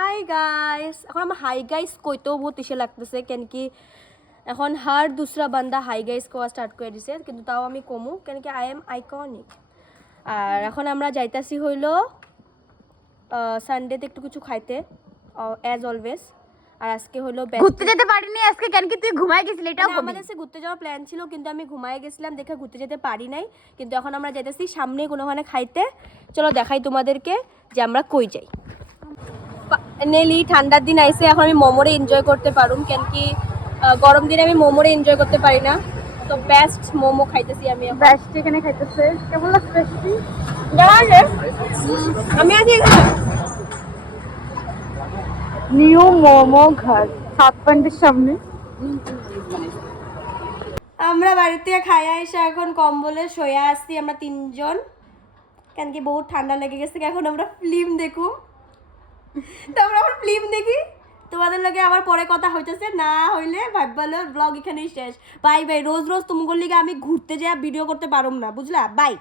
Hi guys, এখন আমার hi guys কইতেও বহুত ইসে লাগতেছে কেন কি এখন হার দুসরা বান্দা হাই গাইস কোয়া স্টার্ট করে দিছে, কিন্তু তাও আমি কমু কেন কি আই এম আইকনিক। আর এখন আমরা যাইতাছি হইল সানডেতে একটু কিছু খাইতে অ্যাজ অলওয়েজ। আর আজকে হলো ঘুরতে যেতে পারিনি আজকে কেন কি তুই ঘুমায় গেছিলি? এটাও আমাদের কাছে ঘুরতে যাওয়ার প্ল্যান ছিল, কিন্তু আমি ঘুমায় গেছিলাম দেখে ঘুরতে যেতে পারি নাই। কিন্তু এখন আমরা যাইতেছি সামনে কোনোখানে খাইতে। চলো দেখাই তোমাদেরকে যে আমরা কই যাই। নেলি ঠান্ডার দিন আইসে, এখন আমি মোমোরে এনজয় করতে পারুম কেন কি গরম দিনে আমি মোমোরে এনজয় করতে পারি না। তো বেস্ট মোমো খাইতেছি আমি। বেস্ট এখানে খাইতেছে। কেমন লাগছে বেস্টি? আমি আছি নিউ মোমো ঘর 7 পয়েন্টের সামনে। আমরা বাড়িতে খাইয়া এসে এখন কম্বলে শুয়ে আসছি আমরা তিনজন, কেন কি বহুত ঠান্ডা লেগে গেছে। এখন আমরা ফিল্ম দেখুম, তো আমরা আবার ফিল্ম দেখি। তোমাদের লগে আবার পরে কথা হইতেছে, না হইলে ভাববালো ব্লগ এখানেই শেষ। Bye bye. রোজ রোজ তোমাদের লিগে আমি ঘুরতে যাই ভিডিও করতে পারুম না, বুঝলা? বাই।